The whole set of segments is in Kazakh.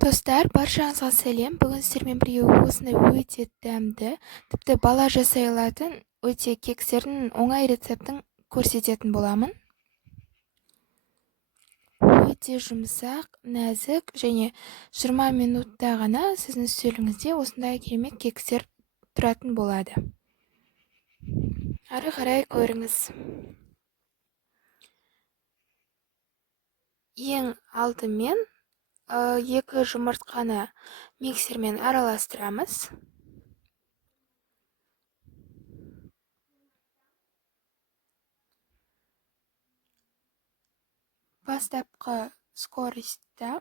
Достар, баршаңызға сәлем. Бүгін сіздермен бірге осындай өте дәмді, тіпті бала жасай алатын өте кекстердің оңай рецептін көрсететін боламын. Өте жұмсақ, нәзік және 20 минутта ғана сіздің үстеліңізде осындай керемет кекстер тұратын болады. Ары қарай көріңіз. Ең алдымен 2 жұмыртқаны миксермен араластырамыз. Бастапқы скоростьта,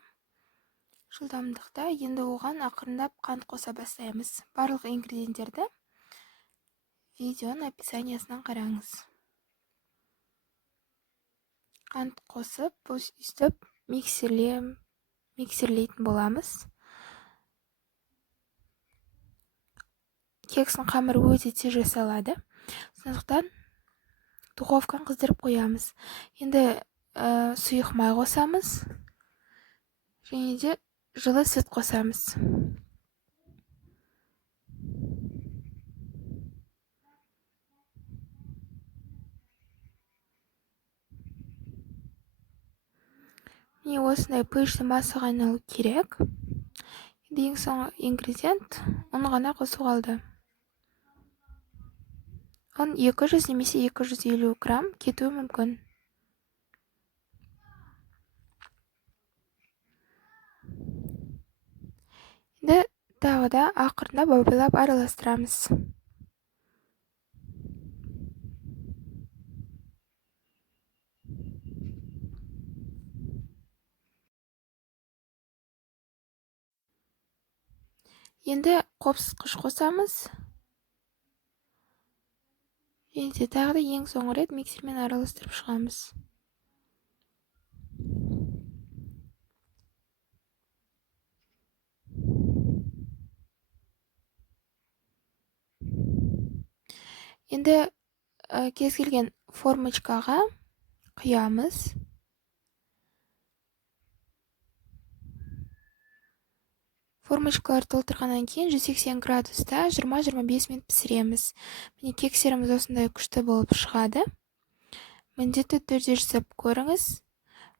жылдамдықта, енді оған ақырындап қант қоса бастаймыз. Барлық ингредиенттерді видеоның описаниясынан қараңыз. Қант қосып, өстіп миксерлейтін боламыз. Кекстің қамыры өте тез жасалады. Сондықтан духовканы қыздырып қоямыз. Енді сұйық май қосамыз және де жылы сүт қосамыз. Міне осындай пышты массаға айналу керек. Енді ең соңғы ингредиент ұн ғана қосу қалды. Ұн 200 немесе 250 грамм кетуі мүмкін. Енді тағы да ақырындап абайлап араластырамыз. Енді қопсытқыш қосамыз. Және де тағы да ең соңғы рет миксермен араластырып шығамыз. Енді кез келген формочкаға құямыз. Формочкалар толтырғаннан кейін 180 градуста 20-25 минут пісіреміз. Міне кекстеріміз осындай күшті болып шығады. Міндетті түрде жасап көріңіз.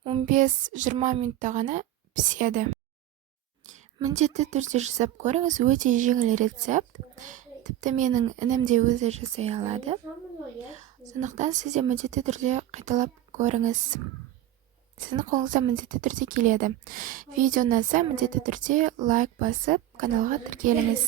15-20 минутта ғана піседі. Міндетті түрде жасап көріңіз. Өте жеңіл рецепт. Тіпті менің інім де өзі жасай алады. Сондықтан сіз де міндетті түрде қайталап көріңіз. Сіздің қолыңызда міндетті түрде келеді. Видео ұнаса міндетті түрде лайк басып, каналға тіркеліңіз.